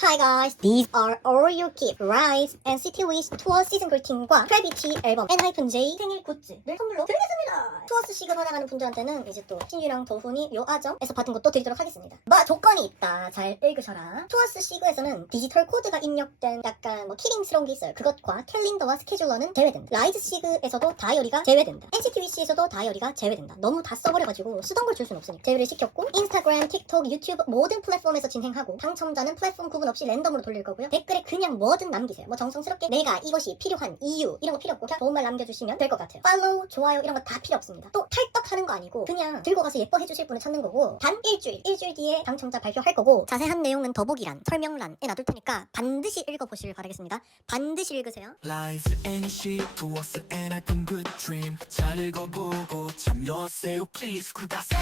Hi guys, these are All You Keep, Rise, NCT Wish 투어 시즌 그리팅과 크래비티 앨범 N-J 생일 굿즈를 선물로 드리겠습니다. 투어스 시급 받아가는 분들한테는 이제 또 신유랑 도훈이 요아점에서 받은 것도 드리도록 하겠습니다. 뭐 조건이 있다. 잘 읽으셔라. 투어스 시그에서는 디지털 코드가 입력된 약간 뭐 키링스러운 게 있어요. 그것과 캘린더와 스케줄러는 제외된다. 라이즈 시그에서도 다이어리가 제외된다. NCT 위시에서도 다이어리가 제외된다. 너무 다 써버려가지고 쓰던 걸 줄 수는 없으니까 제외를 시켰고 인스타그램, 틱톡, 유튜브 모든 플랫폼에서 진행하고 당첨자는 플랫폼 구분 없이 랜덤으로 돌릴 거고요. 댓글에 그냥 뭐든 남기세요. 뭐 정성스럽게 내가 이것이 필요한 이유 이런 거 필요 없고 그냥 좋은 말 남겨주시면 될 것 같아요. 팔로우, 좋아요 이런 거 다 필요 없습니다. 또 탈떡하는 거 아니고 그냥 들고 가서 예뻐해 주실 분을 찾는 거고 단 일주일, 일주일 뒤에 당첨자 발표할 거고 자세한 내용은 더보기란, 설명란에 놔둘 테니까 반드시 읽어보시길 바라겠습니다. 반드시 읽으세요. Life and she 투어스 and I good dream 잘 읽어보고 참여하세요 please 구다사